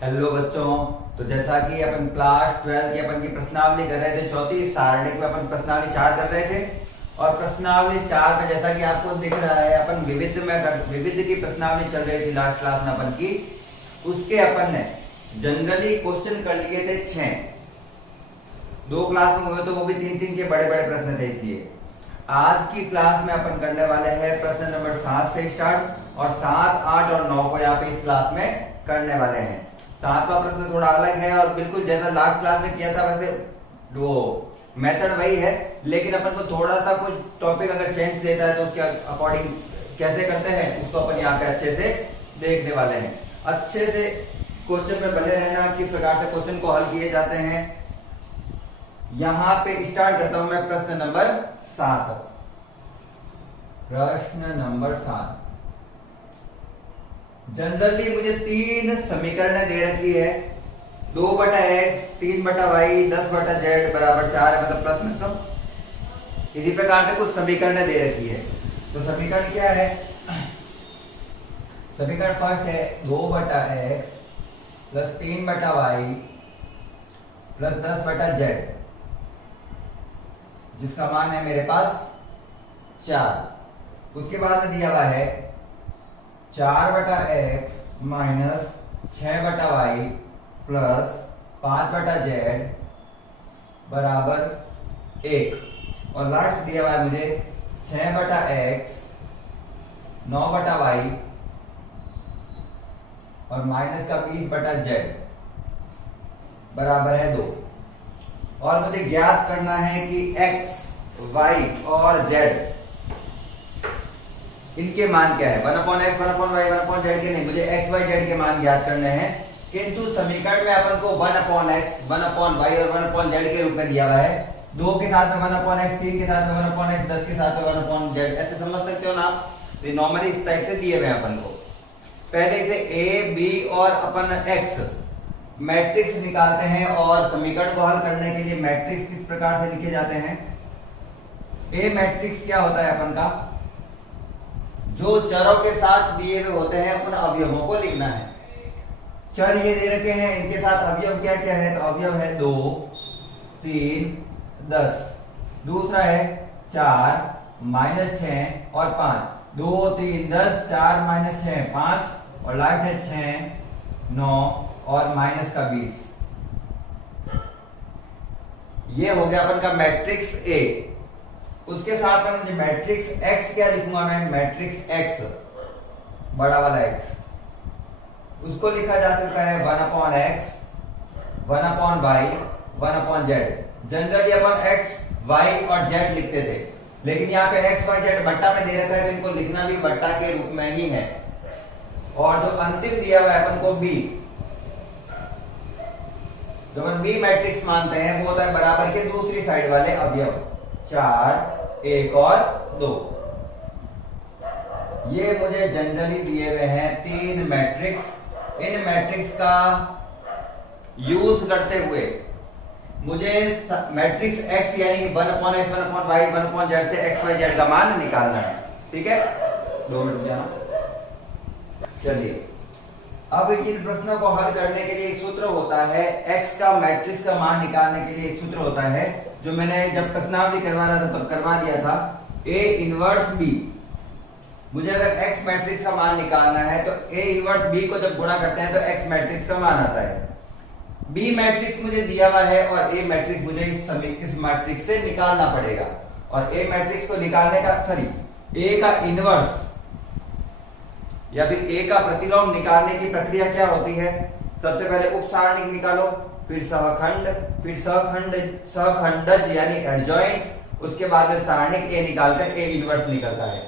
Hello बच्चों। तो जैसा कि अपन क्लास 12 की अपन की प्रश्नावली कर रहे थे, चौथी सारणिक में अपन प्रश्नावली 4 कर रहे थे। और प्रश्नावली 4 में जैसा कि आपको दिख रहा है, अपन विविध की प्रश्नावली चल रही थी लास्ट क्लास में अपन की। उसके अपन ने जनरली क्वेश्चन कर लिए थे 6। 2 क्लास में हुए तो वो भी 3-3 के बड़े बड़े प्रश्न थे। इसलिए आज की क्लास में अपन करने वाले हैं प्रश्न नंबर 7 से स्टार्ट, और 7, 8 और 9 को यहाँ पे इस क्लास में करने वाले हैं। 7वां प्रश्न थोड़ा अलग है और बिल्कुल जैसा लास्ट क्लास में किया था वैसे वो मेथड वही है, लेकिन अपन को थोड़ा सा कुछ टॉपिक अगर चेंज देता है तो उसके अकॉर्डिंग कैसे करते हैं उसको अपन यहाँ पे अच्छे से देखने वाले हैं। अच्छे से क्वेश्चन में बने रहना, किस प्रकार से क्वेश्चन को हल किए जाते हैं। यहाँ पे स्टार्ट करता हूं मैं प्रश्न नंबर 7। प्रश्न नंबर 7। जनरली मुझे 3 समीकरण दे रखी है, 2/x, 3/y, 10/z बराबर 4 है, मतलब प्रश्न सब इसी प्रकार से कुछ समीकरण दे रखी है। तो समीकरण क्या है? समीकरण फर्स्ट है 2/x plus 3/y plus 10/z, जिसका मान है मेरे पास 4। उसके बाद में दिया हुआ है 4/x minus 6/y plus 5/z बराबर 1, और लास्ट दिया हुआ है मुझे 6/x 9/y और माइनस का 20/z बराबर है 2। और मुझे ज्ञात करना है कि x, y और z इनके मान क्या है। 1/x 1/y 1/z के नहीं, मुझे x, y, z के मान ज्ञात करने हैं। किंतु समीकरण में अपन को 1/x 1/y और 1/z के रूप में दिया हुआ है। 2 के साथ में 1/x, 3 के साथ में 1/x, 10 के साथ में 1/z, ऐसे समझ सकते हो ना आप। नॉर्मली इस टाइप से दिए हुए हैं अपन को। पहले इसे a, b और अपन x मैट्रिक्स निकालते हैं, और समीकरण को हल करने के लिए मैट्रिक्स किस प्रकार से लिखे जाते हैं। ए मैट्रिक्स क्या होता है अपन का? जो चरों के साथ दिए हुए होते हैं उन अवयवों को लिखना है। चर ये दे रखे हैं, इनके साथ अवयव क्या क्या है? तो अवयव है 2, 3, 10। दूसरा है 4, -6 और 5। 2, 3, 10, 4 -6 5, और लास्ट है 6, 9 और माइनस का 20। ये हो गया अपन का मैट्रिक्स ए। उसके साथ में मुझे मैट्रिक्स x क्या लिखूंगा मैं? मैट्रिक्स x, बड़ा वाला x, उसको लिखा जा सकता है 1/x 1/y 1/z। जनरली अपन x, y और z लिखते थे, लेकिन यहाँ पे x, y, z बट्टा में दे रखा है तो इनको लिखना भी बट्टा के रूप में ही है। और जो अंतिम दिया हुआ है अपन को b, जो अपन b मैट्रिक्स मानते हैं वो होता है बराबर के दूसरी साइड वाले अवयव 4, 1 और 2। ये मुझे जनरली दिए हुए हैं 3 मैट्रिक्स। इन मैट्रिक्स का यूज करते हुए मुझे मैट्रिक्स x यानी 1/x 1/y 1/z से x, y, z का मान निकालना है। ठीक है, 2 मिनट जाना। चलिए, अब इन प्रश्नों को हल करने के लिए एक सूत्र होता है। x का मैट्रिक्स का मान निकालने के लिए एक सूत्र होता है, जो मैंने जब प्रश्नावली करवाना था तब करवा दिया था। a inverse b। मुझे अगर x मैट्रिक्स का मान निकालना है तो a इनवर्स b को जब गुणा करते हैं तो x मैट्रिक्स का मान आता है। b मैट्रिक्स मुझे दिया हुआ है और a मैट्रिक्स मुझे इस मैट्रिक्स से निकालना पड़ेगा। और a मैट्रिक्स को निकालने का a का इनवर्स या फिर a का प्रतिलोम निकालने की प्रक्रिया क्या होती है? सबसे पहले उप सारणिक निकालो, फिर सहखंड, फिर सहखंडज यानी एडजॉइंट, उसके बाद में सारणिक a निकालकर a इनवर्स निकलता है।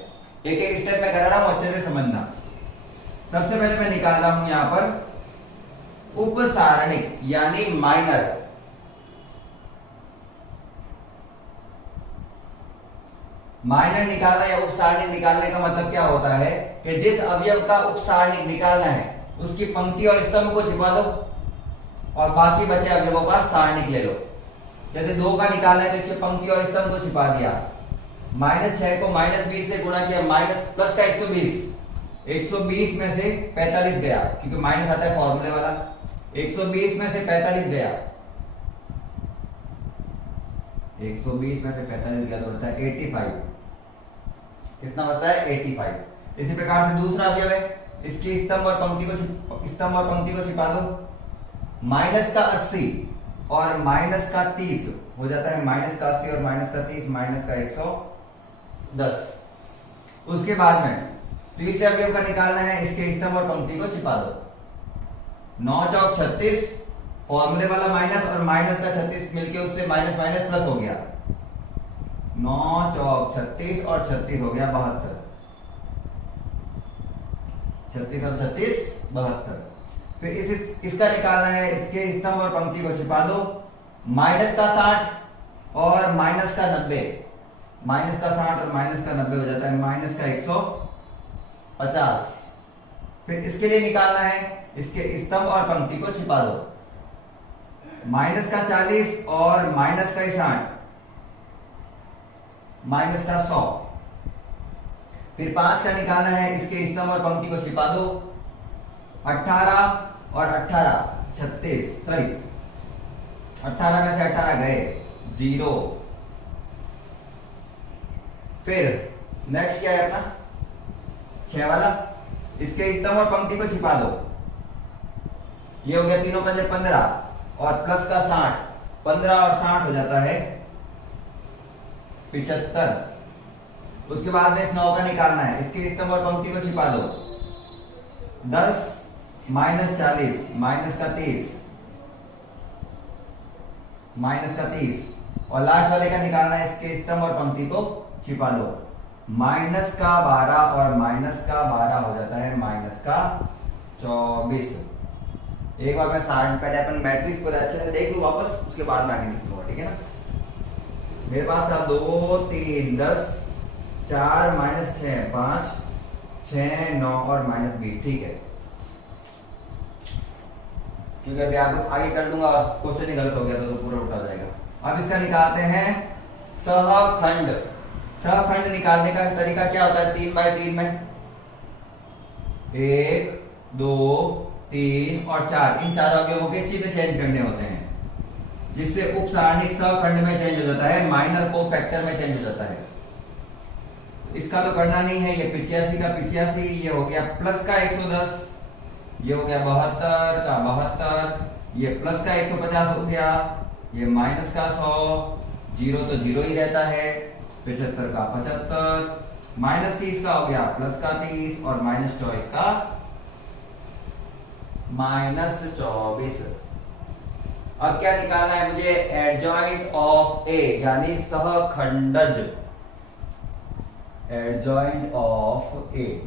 एक एक स्टेप में करा रहा हूं, अच्छे से समझना। सबसे पहले मैं निकाल रहा हूं यहां पर उप सारणिक यानी माइनर। माइनर निकालना या उप सारणिक निकालने का मतलब क्या होता है कि जिस अवयव का उप सारणिक निकालना है उसकी पंक्ति और स्तंभ को छिपा दो और बाकी बचे अवयवों का सारणिक ले लो। जैसे 2 का निकालना है तो इसके पंक्ति और स्तंभ को छिपा दिया। -6 को -20 से गुणा किया, माइनस प्लस का 120 में से 45 गया, क्योंकि माइनस आता है फॉर्मूले वाला। 120 में से 45 गया, 120 में से 45 गया तो बचता है 85। कितना बचता है? 85। इसी प्रकार से दूसरा अवयव है, इसकी स्तंभ और पंक्ति को छिपा दो। माइनस का 80 और माइनस का 30 हो जाता है, माइनस का 80 और माइनस का 30 माइनस का 110। उसके बाद में तीसरे अवयव का निकालना है, इसके स्तंभ और पंक्ति को छिपा दो। 9 चौक 36, फॉर्मूले वाला माइनस और माइनस का 36 मिलके उससे माइनस माइनस प्लस हो गया। 9 चौक 36 और 36 हो गया 72। 36 और 36 72। फिर इसका निकालना है, इसके स्तंभ और पंक्ति को छिपा दो। माइनस का 60 और माइनस का 90, माइनस का 60 और माइनस का 90 हो जाता है माइनस का 150। फिर इसके लिए निकालना है, इसके स्तंभ और पंक्ति को छिपा दो। माइनस का 40 और माइनस का 60, माइनस का 100। फिर 5 का निकालना है, इसके स्तंभ और पंक्ति को छिपा दो। 18 और 18 36, सॉरी 18 में से 18 गए 0। फिर नेक्स्ट क्या है अपना 6 वाला, इसके स्तंभ और पंक्ति को छिपा दो। ये हो गया तीनों पंजे 15 और प्लस का 60, 15 और 60 हो जाता है 75। उसके बाद में 9 का निकालना है, इसके स्तंभ और पंक्ति को छिपा दो। 10 माइनस 40 माइनस का 30, माइनस का 30। और लास्ट वाले का निकालना है, इसके स्तंभ और पंक्ति को छिपा लो। माइनस का 12 और माइनस का 12 हो जाता है माइनस का 24। एक बार मैं पहले अपन मैट्रिक्स पर अच्छे से देख लूं वापस, उसके बाद में आगे लिखूंगा, ठीक है ना। मेरे पास था 2 3 10 4 माइनस 6 5 6 9 और माइनस 20, ठीक है। क्योंकि अभी आगे कर दूंगा और क्वेश्चन ही गलत हो गया तो पूरा उठा जाएगा। अब इसका निकालते हैं सहखंड। सहखंड निकालने का तरीका क्या होता है 3 बाय 3 में? 1 2 3 और 4, इन चारों अवयवों के चिन्ह चेंज करने होते हैं, जिससे उप सारणिक सहखंड में चेंज हो जाता है, माइनर को फैक्टर में चेंज हो जाता है। इसका तो करना नहीं है, ये 85 का 85, ये हो गया प्लस का 110, ये हो गया 72 का 72, ये प्लस का 150 हो गया, ये माइनस का 100, 0 तो 0 ही रहता है, 75 का 75, माइनस 30 का हो गया प्लस का 30 और माइनस 24 का माइनस 24। अब क्या निकालना है मुझे? एडजॉइंट ऑफ ए, यानी सहखंडज। Adjoint of A,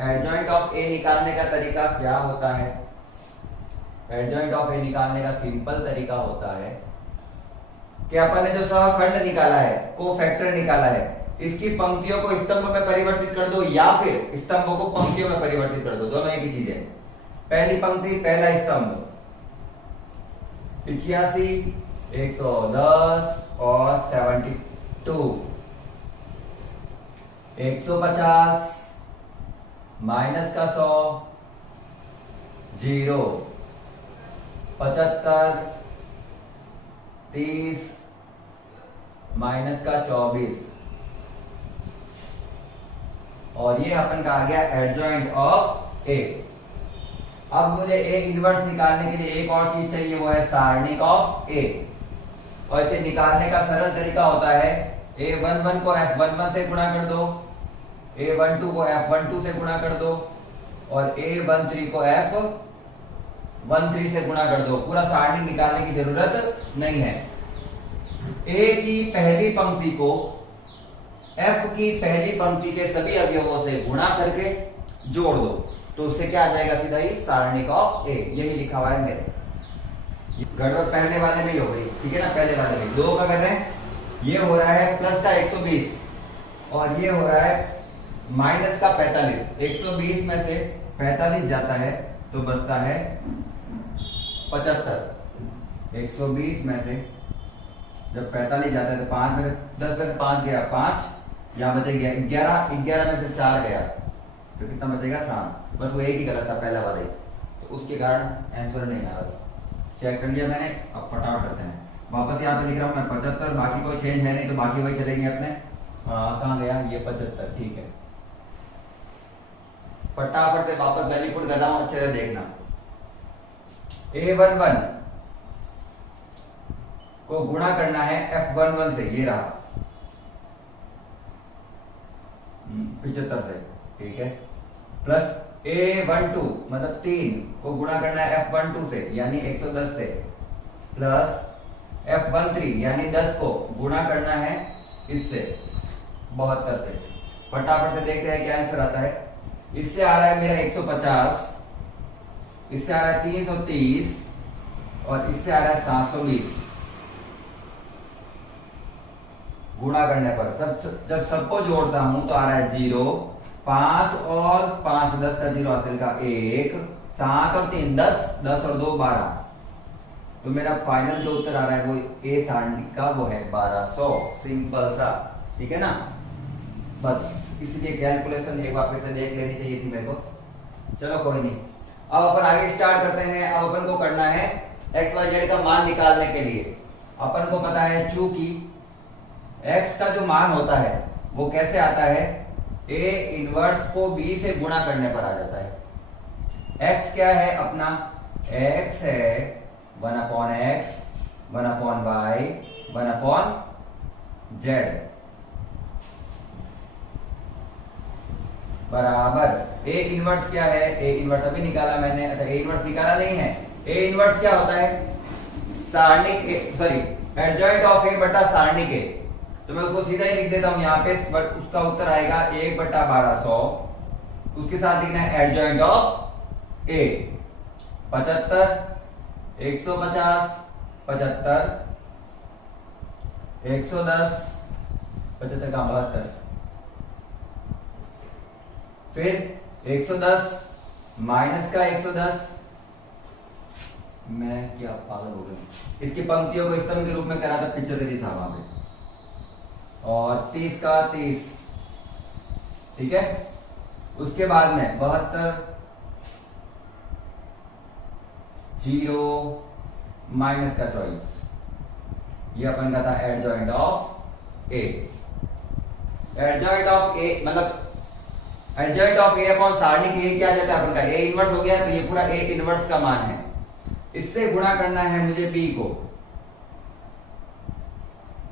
adjoint of A निकालने का तरीका क्या होता है? एडजॉइंट ऑफ ए निकालने का सिंपल तरीका होता है कि अपन ने जो सहखंड निकाला है, कोफैक्टर निकाला है, इसकी पंक्तियों को स्तंभ में परिवर्तित कर दो या फिर स्तंभों को पंक्तियों में परिवर्तित कर दो, दोनों एक ही चीज है। पहली पंक्ति पहला स्तंभ 85 110 और 72, 150 माइनस का 100 0, 75 30 माइनस का 24, और ये अपन का आ गया एडजॉइंट ऑफ ए। अब मुझे ए इनवर्स निकालने के लिए एक और चीज चाहिए, वो है सारणिक ऑफ ए। और इसे निकालने का सरल तरीका होता है A11 को F11 से गुणा कर दो, A12 को F12 से गुणा कर दो और A13 को F13 से गुणा कर दो। पूरा सारणी निकालने की जरूरत नहीं है। A की पहली पंक्ति को F की पहली पंक्ति के सभी अवयवों से गुणा करके जोड़ दो, तो उससे क्या आ जाएगा? सीधा ही सारणिक ऑफ ए। यही लिखा हुआ है मेरे। गड़बड़ पहले वाले में ही हो गई, ठीक है ना। पहले वाले में 2 का कर रहे हैं, ये हो रहा है प्लस का 120 और ये हो रहा है माइनस का 45। 120 में से 45 जाता है तो बचता है 75। 120 में से जब 45 जाता है तो 5 में से 10 में से 5 गया 5, यहां बचे 11 में से 4 गया, तो कितना बचेगा 7, बस वो एक ही गलत था पहला वाला ही, तो उसके कारण आंसर नहीं आ रहा। चेक कर लिया मैंने, अब फटाफट करते हैं। वापस यहाँ पे लिख रहा हूँ मैं 75, बाकी कोई चेंज है नहीं तो बाकी वही चलेंगे अपने। कहाँ गया ये 75, ठीक है। फटाफट से वापस वैल्यू पुट कर रहा हूँ, अच्छे से देखना। A11 को गुणा करना है F11 से, ये रहा 75 से, ठीक है। प्लस A12 मतलब 3 को गुणा करना है F12 से यानी 110 से, प्लस F13 यानी 10 को गुणा करना है इससे 72 से। फटाफट से देखते हैं क्या आंसर आता है। इससे आ रहा है मेरा 150, इससे आ रहा है 330 और इससे आ रहा है 720। गुणा करने पर जब सबको जोड़ता हूं तो आ रहा है 0, 5 और 5 10 का 0 हासिल का 1, 7 और 3 10, 10 और 2 12। तो मेरा फाइनल जो उत्तर आ रहा है वो ए सारणी का वो है 1200। सिंपल सा, ठीक है ना। बस इसलिए कैलकुलेशन एक बार फिर से देख लेनी चाहिए थी मेरे को। चलो कोई नहीं, अब अपन आगे स्टार्ट करते हैं। अब अपन को करना है एक्स वाई जेड का मान निकालने के लिए अपन को पता है चूंकि x का जो मान होता है वो कैसे आता है, a इनवर्स को b से गुणा करने पर आ जाता है। x क्या है अपना, x है 1/x 1/y 1/z बराबर a इनवर्स क्या है, a इनवर्स अभी निकाला मैंने। अच्छा a इनवर्स निकाला नहीं है। a इनवर्स क्या होता है, सारणी के, सॉरी एडजॉइंट ऑफ a बटा सारणी के। तो मैं उसको सीधा ही लिख देता हूं यहाँ पे, बट उसका उत्तर आएगा 1/1200। उसके साथ लिखना है एडजॉइंट ऑफ a 75 150 75 110 75 का 72, फिर 110 माइनस का 110। मैं क्या पागल हो गया, इसकी पंक्तियों को स्तंभ के रूप में करा था, 75 ही था वहां पे, और 30 का 30, ठीक है। उसके बाद में 72 0 माइनस का 24। ये अपन का था adjoint of A. Adjoint of A मतलब एडजॉइंट ऑफ ए अपॉन सारणी के लिए क्या आ जाता है अपन का, ए इनवर्स हो गया, तो ये पूरा ए इनवर्स का मान है। इससे गुणा करना है मुझे बी को।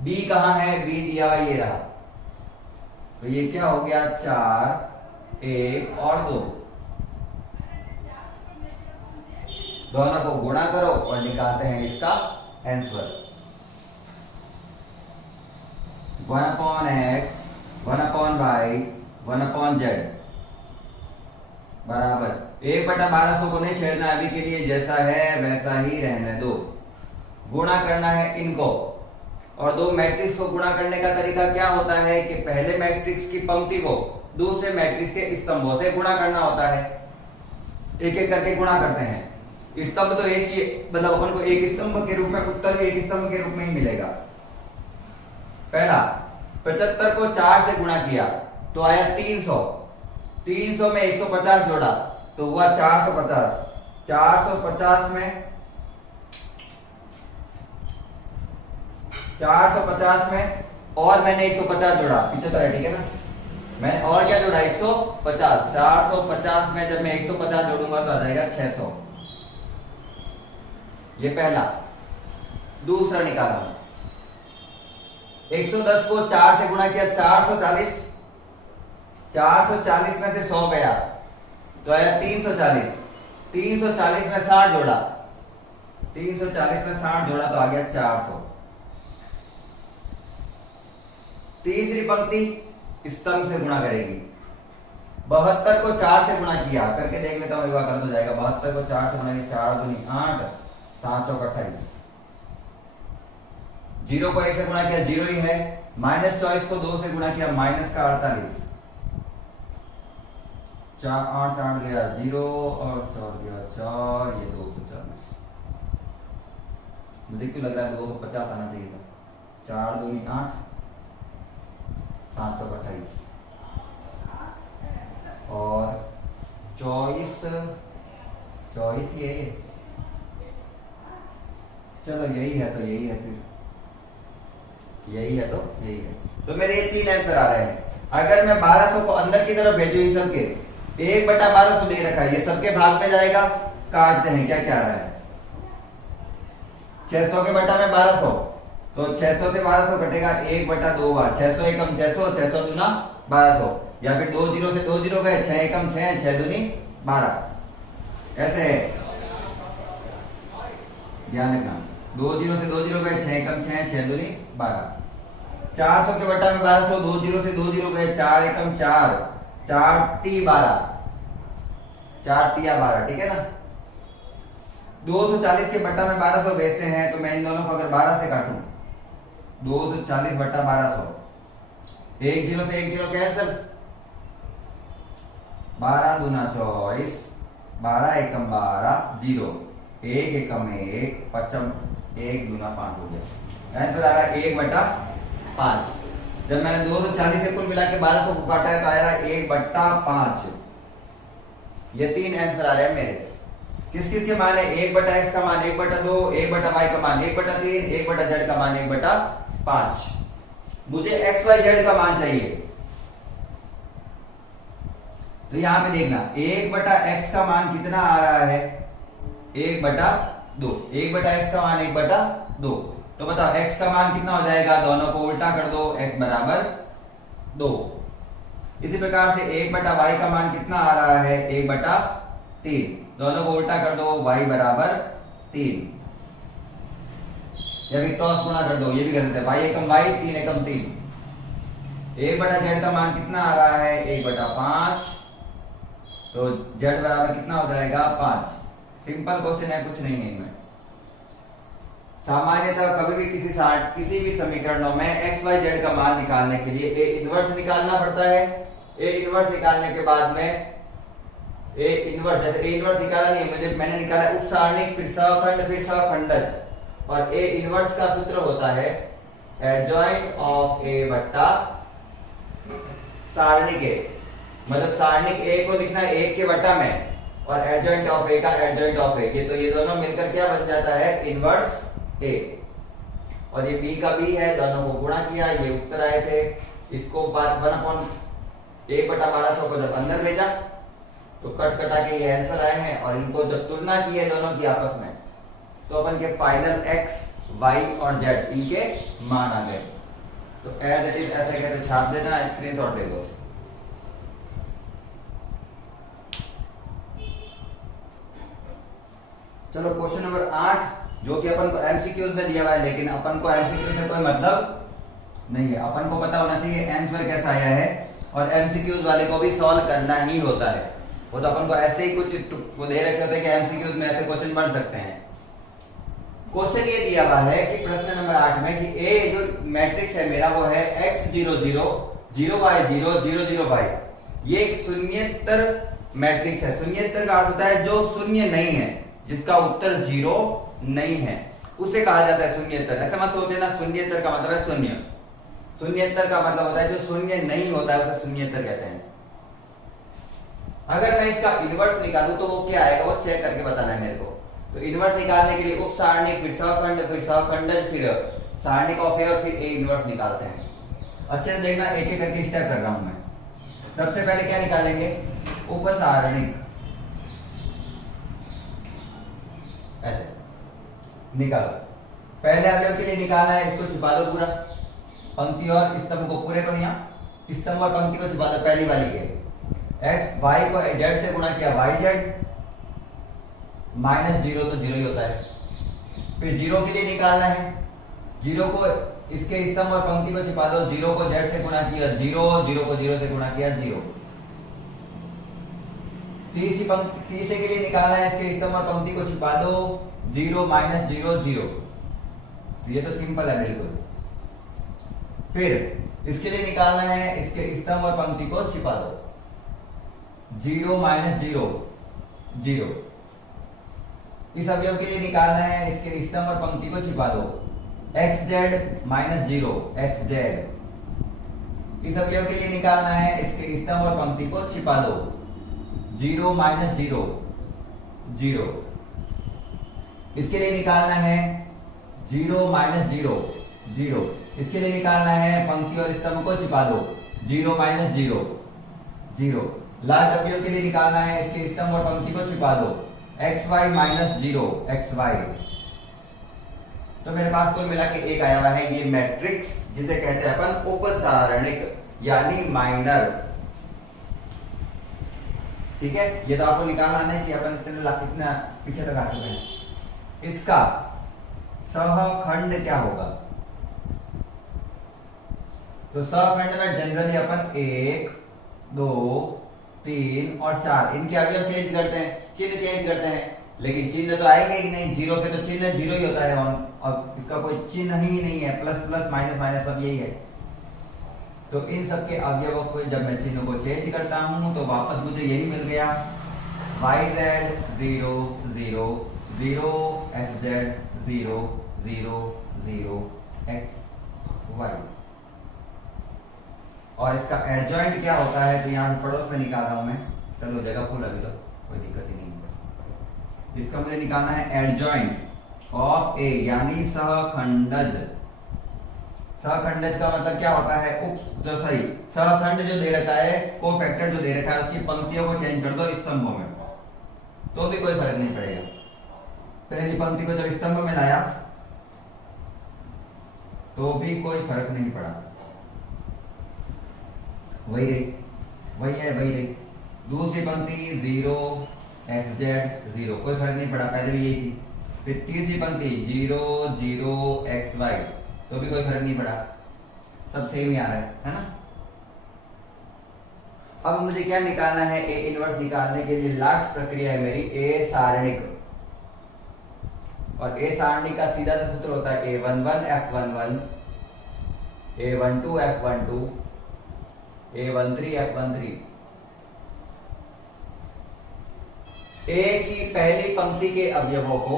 बी कहां है, बी दिया हुआ ये रहा, तो ये क्या हो गया 4 1 और 2, दोनों को गुणा करो और निकालते हैं इसका आंसर। 1/x 1/y 1/z बराबर 1/1200 को नहीं छेड़ना अभी के लिए, जैसा है वैसा ही रहने दो। गुणा करना है इनको, और दो मैट्रिक्स को गुणा करने का तरीका क्या होता है कि पहले मैट्रिक्स की पंक्ति को दूसरे मैट्रिक्स के स्तंभों से गुणा करना होता है। एक एक करके गुणा करते हैं। स्तंभ तो एक ही, मतलब अपन को एक स्तंभ के रूप में उत्तर भी एक स्तंभ के रूप में ही मिलेगा। पहला 75 को 4 से गुणा किया तो आया 300, 300 में 150 जोड़ा तो हुआ 450, 450 में 450 में और मैंने 150 जोड़ा, 75 है, ठीक है ना। मैंने और क्या जोड़ा 150, 450 में जब मैं 150 जोड़ूंगा तो आ जाएगा 600। ये पहला। दूसरा निकाला 110 को 4 से गुणा किया 440, 440 में से 100 गया तो आया 340, 340 में 60 जोड़ा, 340 में 60 जोड़ा तो आ गया 400। तीसरी पंक्ति स्तंभ से गुणा करेगी। 72 को 4 से गुणा किया, करके देख लेता हूं, एक बार कर दो जाएगा। 72 को 4 से गुणा किया, 4 दूनी 8, 7 चौक 28। 0 को 1 से गुणा किया 0 ही है। -24 को 2 से गुणा किया -48, 4 8 से 8 गया 0 और 4 गया 4, ये 240। मुझे क्यों लग रहा है 250 आना चाहिए था। 4 दूनी 8, 7 चौक 28 और इसलिए चलो यही है तो यही है, फिर यही है तो यही है। तो मेरे ये 3 आंसर आ रहे हैं। अगर मैं 1200 को अंदर की तरफ भेजू, इन सबके 1/1200 दे रखा है, ये सबके भाग में जाएगा। काटते हैं, क्या क्या आ रहा है, 600 के बटा में 1200, तो 600 से 1200 कटेगा 1/2 बार। 600 एकम 600, 600 दूना 1200, या फिर 2 0 से 2 0 गए, 6 एकम 6, 6 दूनी 12। ऐसे है, ध्यान रखना। 2 0 से 2 0 गए, 6 एकम 6, 6 दूनी 12। 400 के बटा में 1200, 2 0 से 2 0 गए, 4 एकम 4, 4 ती 12, 4 तिया 12, ठीक है ना। 240 के बट्टा में 1200 बेचते हैं, तो मैं इन दोनों को अगर 12 से काटूं, 240 बट्टा 1200, 1 0 से 1 0 कैंसिल, 12 दूना 24, 12 एकम 12, 0, 1 एकम 1, 55, 1 दूना 5 हो गया। आंसर आ रहा है 1/5। जब मैंने 240 से कुल मिला के 1200 को काटा है तो आया 1/5। ये 3 आंसर आ रहे हैं मेरे। किस किस के मान है? 1/x का मान 1/2, 1/y का मान 1/3, 1/z का मान 1/5। मुझे x y z का मान चाहिए, तो यहां पे देखना 1/x का मान कितना आ रहा है, 1/2। 1/x का मान 1/2, तो बताओ x का मान कितना हो जाएगा, दोनों को उल्टा कर दो, x बराबर 2। इसी प्रकार से 1/y का मान कितना आ रहा है, 1/3, दोनों को उल्टा कर दो, y बराबर 3, या फिर क्रॉस गुणा कर दो, ये भी कर सकते हैं, y एकम y, 3 एकम 3। 1/z का मान कितना आ रहा है, 1/5, तो z बराबर कितना हो जाएगा, 5। सिंपल क्वेश्चन है, कुछ नहीं है इनमें। सामान्यतः कभी भी किसी भी समीकरणों में x y z का मान निकालने के लिए a इनवर्स निकालना पड़ता है। a इनवर्स निकालने के बाद में a इनवर्स, जैसे a इनवर्स निकाला नहीं, मैंने निकाला उप सारणिक, फिर सहखंड, फिर सहखंडज, और a इनवर्स का सूत्र होता है एडजॉइंट ऑफ a बट्टा सारणिक a। मतलब सारणिक a को लिखना है 1 के बट्टा में, और एडजॉइंट ऑफ a का एडजॉइंट ऑफ a, ये तो ये दोनों मिलकर क्या बन जाता है, इनवर्स a। और ये b का b है, दोनों को गुणा किया, ये उत्तर आए थे। इसको 1/1200 को जब अंदर भेजा तो कट कटा के ये आंसर आए हैं, और इनको जब तुलना की है दोनों की आपस में, तो अपन के फाइनल x, y और z इनके मान आ गए। तो एज इट इज ऐसे कहते छाप देना, स्क्रीनशॉट ले लो। चलो क्वेश्चन नंबर 8, जो कि अपन को एमसीक्यूज में दिया हुआ है, लेकिन अपन को एमसीक्यू से कोई मतलब नहीं है। अपन को पता होना चाहिए आंसर कैसा आया है, और एमसीक्यूज वाले को भी सॉल्व करना ही होता है। वो तो अपन को ऐसे ही कुछ वो दे रखे होते हैं कि एमसीक्यूज में ऐसे क्वेश्चन बन सकते हैं। क्वेश्चन ये दिया हुआ है कि प्रश्न नंबर 8 में कि ए जो मैट्रिक्स है मेरा वो है x 0 0 0 y 0 0 0 y। ये एक शून्येतर मैट्रिक्स है। शून्येतर का अर्थ होता है जो शून्य नहीं है, जिसका उत्तर 0 नहीं है, उसे कहा जाता है शून्येतर। ऐसा मत सोच लेना शून्येतर का मतलब है शून्य। शून्येतर का मतलब होता है जो शून्य नहीं होता है, उसे शून्येतर कहते हैं। अगर मैं इसका इनवर्स निकालूं तो वो क्या आएगा, वो चेक करके बताना है मेरे को। तो इनवर्स निकालने के लिए उप सारणिक, फिर सहखंड, फिर सहखंडज, फिर सारणिक ऑफ ए, और फिर ए इनवर्स निकालते हैं। अच्छे से देखना, एक एक करके स्टेप कर रहा हूं मैं। सबसे पहले क्या निकालेंगे, उप सारणिक, ऐसे निकालो। पहले अवयव के लिए निकालना है, इसको छिपा दो पूरा, पंक्ति और स्तंभ को पूरे को, यहाँ स्तंभ और पंक्ति को छिपा दो। पहली वाली के x y को z से गुणा किया, yz -0 तो 0 ही होता है। फिर 0 के लिए निकालना है, 0 को इसके स्तंभ और पंक्ति को छिपा दो। 0 को z से गुणा किया 0, 0 को 0 से गुणा किया 0। तीसरे के लिए निकालना है, इसके स्तंभ और पंक्ति को छिपा दो। 0 -0 0, ये तो सिंपल है बिल्कुल। फिर इसके लिए निकालना है, इसके स्तंभ और पंक्ति को छिपा दो। 0 -0 0। इस अवयव के लिए निकालना है, इसके स्तंभ और पंक्ति को छिपा दो। xz -0 xz। इस अवयव के लिए निकालना है, इसके स्तंभ और पंक्ति को छिपा दो। 0 -0 0। इसके लिए निकालना है 0 माइनस 0 0। इसके लिए निकालना है पंक्ति और स्तंभ को छिपा दो 0 माइनस 0 0। लास्ट अवयव के लिए निकालना है इसके स्तंभ और पंक्ति को छिपा दो xy माइनस 0 xy। तो मेरे पास कुल मिला के एक आया हुआ है ये मैट्रिक्स जिसे कहते हैं अपन उपसारणिक यानी माइनर। ठीक है, ये तो आपको निकालना नहीं चाहिए, अपन इतना पीछे तक आ चुके हैं। इसका सहखंड क्या होगा? तो सहखंड में जनरली अपन 1 2 3 और 4 इनके अवयव चेंज करते हैं, चिन्ह चेंज करते हैं, लेकिन चिन्ह तो आएंगे ही नहीं। जीरो के तो चिन्ह जीरो ही होता है और इसका कोई चिन्ह ही नहीं है, प्लस प्लस माइनस माइनस सब यही है। तो इन सब के अवयवों को जब मैं चिन्ह को चेंज करता हूं तो वापस मुझे यही मिल गया yz 0 0 0 xz 0 0 0 xy। और इसका एडजॉइंट क्या होता है? तो यहाँ पड़ोस में निकाल रहा हूं मैं, चलो जगह फुल अभी तो कोई दिक्कत ही नहीं है। इसका मुझे निकालना है एडजॉइंट ऑफ ए यानी सहखंडज। सहखंडज का मतलब क्या होता है? सहखंड जो दे रखा है, कोफैक्टर जो दे रखा है, उसकी पंक्तियों को चेंज कर दो स्तंभों में तो भी कोई फर्क नहीं पड़ेगा। पहली पंक्ति को जब स्तंभ में लाया तो भी कोई फर्क नहीं पड़ा, वही रही, वही है, वही रही। दूसरी पंक्ति 0 xz 0 कोई फर्क नहीं पड़ा, पहले भी यही थी। फिर तीसरी पंक्ति 0 0 xy तो भी कोई फर्क नहीं पड़ा, सब सेम ही आ रहा है ना। अब मुझे क्या निकालना है? ए इनवर्स निकालने के लिए लास्ट प्रक्रिया है मेरी ए सारणिक। और ए सारणिक का सीधा सा सूत्र होता है A11 F11 A12 F12 A13 F13। ए की पहली पंक्ति के अवयवों को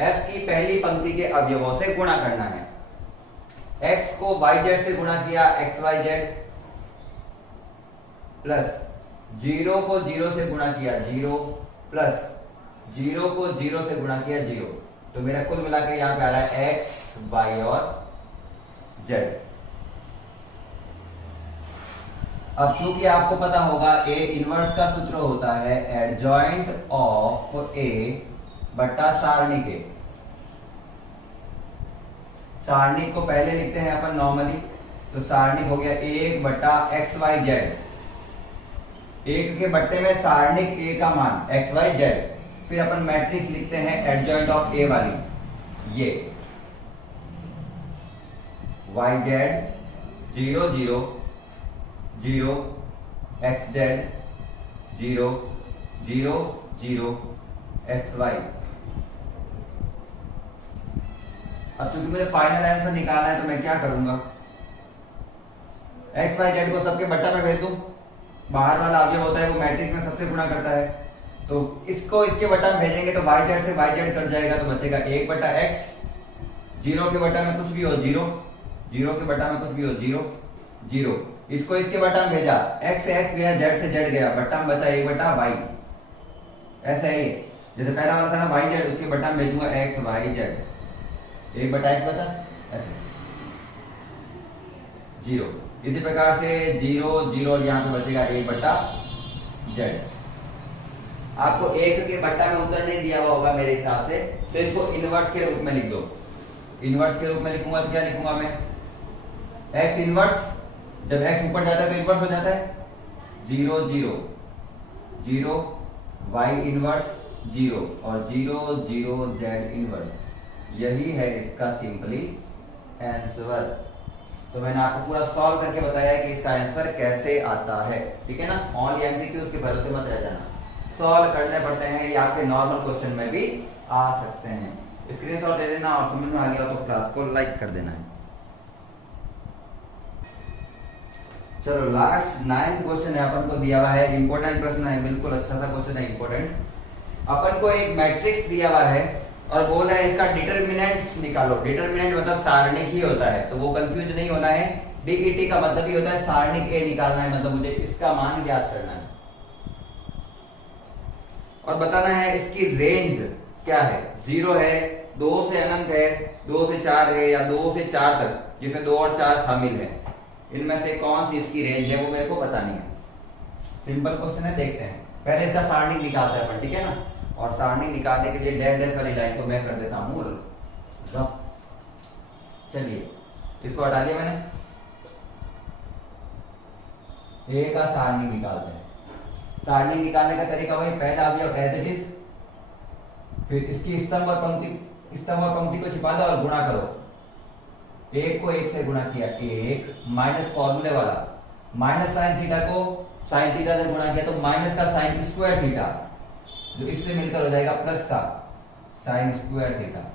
एफ की पहली पंक्ति के अवयवों से गुणा करना है। x को yz से गुणा किया xyz प्लस 0 को 0 से गुणा किया 0 प्लस 0 को 0 से गुणा किया 0। तो मेरा कुल मिलाकर यहां पे आ रहा है x y और z। अब चूंकि आपको पता होगा ए इनवर्स का सूत्र होता है एडजॉइंट ऑफ ए बट्टा सारणिक ए। सारणिक को पहले लिखते हैं अपन नॉर्मली, तो सारणिक हो गया 1 बट्टा एक्स वाई जेड। एक के बट्टे में सारणिक ए का मान एक्स वाई जेड, फिर अपन मैट्रिक्स लिखते हैं एडजॉइंट ऑफ ए वाली, ये Y Z 0 0 0 X Z 0 0 0 X Y. अब चूंकि मुझे फाइनल आंसर निकालना है तो मैं क्या करूंगा? एक्स वाई जेड को सबके बट्टा में भेज दूं, बाहर वाला अवयव होता है वो मैट्रिक्स में सबसे गुणा करता है, तो इसको इसके बट्टा में भेजेंगे तो वाई जेड से वाई जेड कट जाएगा, तो बचेगा 1 बट्टा एक्स। 0 के बट्टा में कुछ भी हो 0, 0 के बट्टा में कुछ भी हो 0 0। इसको इसके बट्टा में भेजा, एक्स से एक्स गया, जेड से जेड गया, बट्टा में बचा 1 बट्टा वाई। ऐसा ही जैसे पहला वाला था ना वाई जेड, उसके बट्टा में भेजूंगा एक्स वाई जेड, 1 बटा एक्स बचा ऐसे 0। इसी प्रकार से 0 0 यहाँ पे बचेगा 1 बटा जेड। आपको 1 के बट्टा में उत्तर नहीं दिया हुआ होगा मेरे हिसाब से, तो इसको इनवर्स के रूप में लिख दो। इनवर्स के रूप में लिखूंगा तो क्या लिखूंगा मैं? एक्स इनवर्स, जब एक्स ऊपर जाता है तो इनवर्स हो जाता है 0 0 0 वाई इनवर्स 0 और 0 0 जेड इनवर्स। यही है इसका सिंपली आंसर। तो मैंने आपको पूरा सॉल्व करके बताया कि इसका आंसर कैसे आता है, ठीक है ना। ऑनली एमसीक्यू के भरोसे मत रह जाना, सॉल्व करने पड़ते हैं, या आपके नॉर्मल क्वेश्चन में भी आ सकते हैं। स्क्रीनशॉट दे देना और समझ में आ गया तो क्लास को लाइक कर देना है। चलो लास्ट 9th क्वेश्चन है, अपन को दिया हुआ है, इंपॉर्टेंट प्रश्न है, बिल्कुल अच्छा सा क्वेश्चन है, इंपॉर्टेंट। अपन को एक मैट्रिक्स दिया हुआ है और बोल रहा है इसका डिटरमिनेंट निकालो। डिटरमिनेंट मतलब सारणिक ही होता है, तो वो कंफ्यूज नहीं होना है। डीईटी का मतलब ही होता है सारणिक ए निकालना है, मतलब मुझे इसका मान ज्ञात करना है और बताना है इसकी रेंज क्या है, 0 है, 2 से अनंत है, 2 से 4 है, या 2 से 4 तक जिसमें 2 और 4 शामिल है, इनमें से कौन सी इसकी रेंज है वो मेरे को बतानी है। सिंपल क्वेश्चन है, देखते हैं। पहले इसका सारणी निकालते हैं अपन, ठीक है ना। और सारणी निकालने के लिए डैश डैश वाली लाइन को मैं कर देता हूं रफ। चलिए इसको हटा दिया मैंने। ए का सारणी निकालते हैं। सारणी निकालने का तरीका वही, पहला अवयव एज इट इज, फिर इसकी स्तंभ और पंक्ति को छिपा दो और गुणा करो। एक को एक से गुणा किया, एक माइनस फॉर्मूले वाला माइनस साइन थीटा को साइन थीटा से गुणा किया तो माइनस का साइन स्क्वायर थीटा, जो इससे मिलकर हो जाएगा प्लस का साइन स्क्वायर थीटा।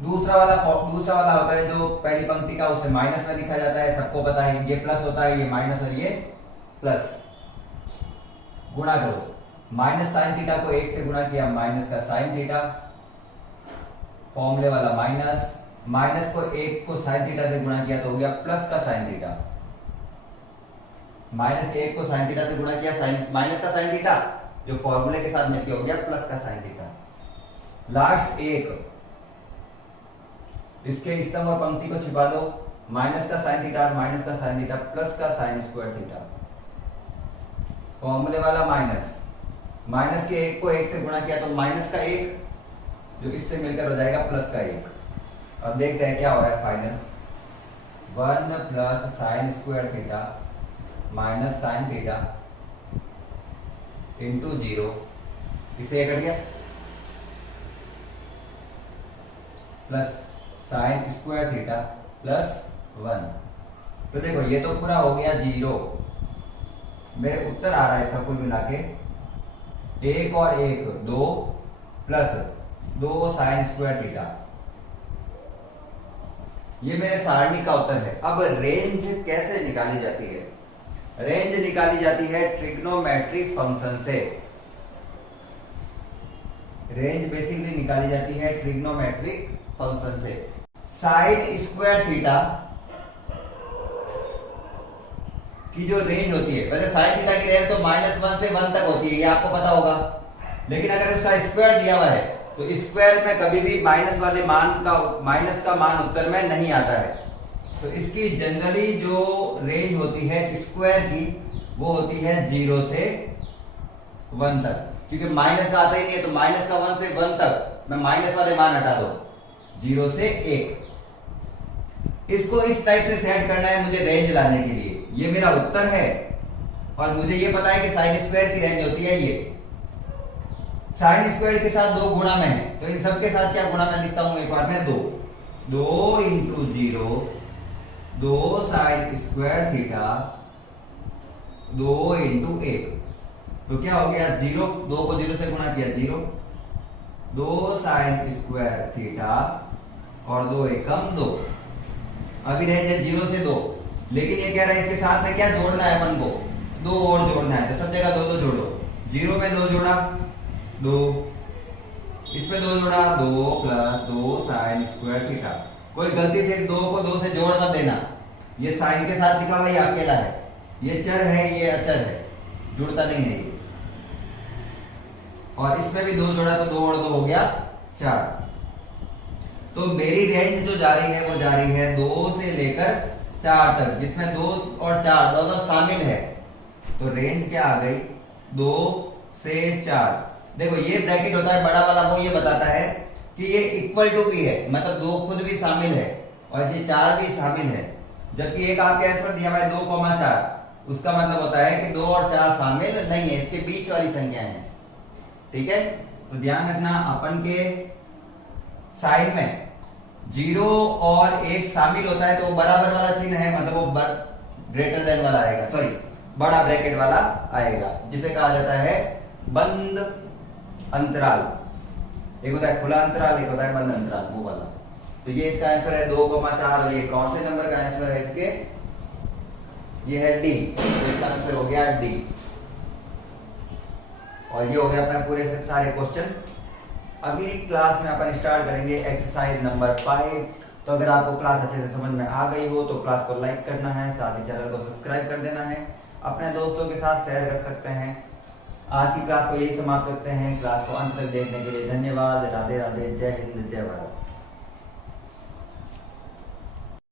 दूसरा वाला होता है जो पहली पंक्ति का, उसे माइनस में लिखा जाता है, सबको पता है। ये प्लस होता है, ये माइनस और ये प्लस। गुणा करो, माइनस साइन थीटा को एक से गुणा किया, माइनस का साइन थीटा, फॉर्मूले वाला माइनस, माइनस को एक को साइन थीटा से गुणा किया तो हो गया प्लस का साइन थीटा। माइनस के एक को साइन थीटा से गुणा किया, साइन माइनस का साइन थीटा जो फॉर्मूले के साथ मिलकर हो गया प्लस का साइन थीटा। लास्ट एक, इसके स्तंभ और पंक्ति को छिपा दो, माइनस का साइन थीटा और माइनस का साइन थीटा प्लस का साइन स्क्वायर थीटा। फॉर्मूले वाला माइनस, माइनस के एक को एक से गुणा किया तो माइनस का एक जो इससे मिलकर हो जाएगा प्लस का एक। अब देखते हैं क्या हो रहा है final. 1 plus sine square theta minus sine theta into 0, इसे कट गया, plus sine square theta plus 1। तो देखो ये तो पूरा हो गया 0। मेरे उत्तर आ रहा है इसका कुल मिला के 1 और 1 2 प्लस 2 साइन स्क्वायर थीटा। ये मेरे सारणी का उत्तर है। अब रेंज कैसे निकाली जाती है? रेंज निकाली जाती है ट्रिग्नोमेट्रिक फंक्शन से। रेंज बेसिकली निकाली जाती है ट्रिग्नोमेट्रिक फंक्शन से। साइन स्क्वायर थीटा की जो रेंज होती है, वैसे साइन थीटा की रेंज तो -1 से 1 तक होती है, ये आपको पता होगा। लेकिन अगर उसका स्क्वायर दिया हुआ है तो स्क्वायर में कभी भी माइनस का मान उत्तर में नहीं आता है। तो इसकी जनरली जो रेंज होती है स्क्वायर की वो होती है 0 से 1 तक, क्योंकि माइनस का आता ही नहीं है। तो माइनस का 1 से 1 तक मैं माइनस वाले मान हटा दो, 0 से 1। इसको इस टाइप से सेट करना है मुझे रेंज लाने के लिए। ये मेरा उत्तर है और मुझे ये पता है कि साइन स्क्वायर की रेंज होती है ये। साइन स्क्वायर के साथ 2 गुणा में है, तो इन सब के साथ क्या गुणा में लिखता हूं एक बार में, 2 into 0, 2 sine square theta 2 into 1। तो क्या हो गया 0, 2 को 0 से गुणा किया 0, 2 साइन स्क्वायर थीटा और 2 एकम 2। अभी रह जाए 0 से 2, लेकिन ये कह रहा है इसके साथ में क्या जोड़ना है अपन को, 2 और जोड़ना है। तो सब जगह 2 2 जोड़ो। 0 में 2 जोड़ा 2, इसमें 2 जोड़ा 2 प्लस 2 साइन स्क्वायर थीटा। कोई गलती से 2 को 2 से जोड़ मत देना, ये साइन के साथ लिखा हुआ ये अकेला है, ये चर है ये अचर है, जुड़ता नहीं है ये। और इसमें भी 2 जोड़ा तो 2 और 2 हो गया 4। तो मेरी रेंज जो जा रही है वो जा रही है 2 से लेकर 4 तक, जिसमें 2 और 4 दोनों शामिल है। तो रेंज क्या आ गई 2 से 4। देखो ये ब्रैकेट होता है बड़ा वाला, वो ये बताता है कि ये इक्वल टू भी है, मतलब 2 खुद भी शामिल है और ये 4 भी शामिल है। जबकि एक आपके आंसर दिया हुआ है 2,4, उसका मतलब होता है कि 2 और 4 शामिल नहीं है, इसके बीच वाली संख्या है। ठीक है, तो ध्यान रखना अपन के साइन में 0 और 1 शामिल होता है तो वो बराबर वाला चिन्ह है, मतलब वो ग्रेटर देन वाला आएगा, सॉरी बड़ा ब्रैकेट वाला आएगा, जिसे कहा जाता है बंद अंतराल। एक होता है खुला अंतराल, एक होता है बंद अंतराल, वो वाला। तो ये इसका आंसर है 2,4 और ये कौन से नंबर का आंसर है इसके, ये है डी। तो इसका आंसर हो गया डी। और ये हो गया अपना पूरे से सारे क्वेश्चन। अगली क्लास में अपन स्टार्ट करेंगे एक्सरसाइज नंबर 5। तो अगर आपको क्लास अच्छे से समझ में आ गई हो तो क्लास को लाइक करना है, साथ ही चैनल को सब्सक्राइब कर देना है, अपने दोस्तों के साथ शेयर कर सकते हैं। आज की क्लास को यही समाप्त करते हैं। क्लास को अंत तक देखने के लिए धन्यवाद। राधे राधे, जय हिंद, जय भारत।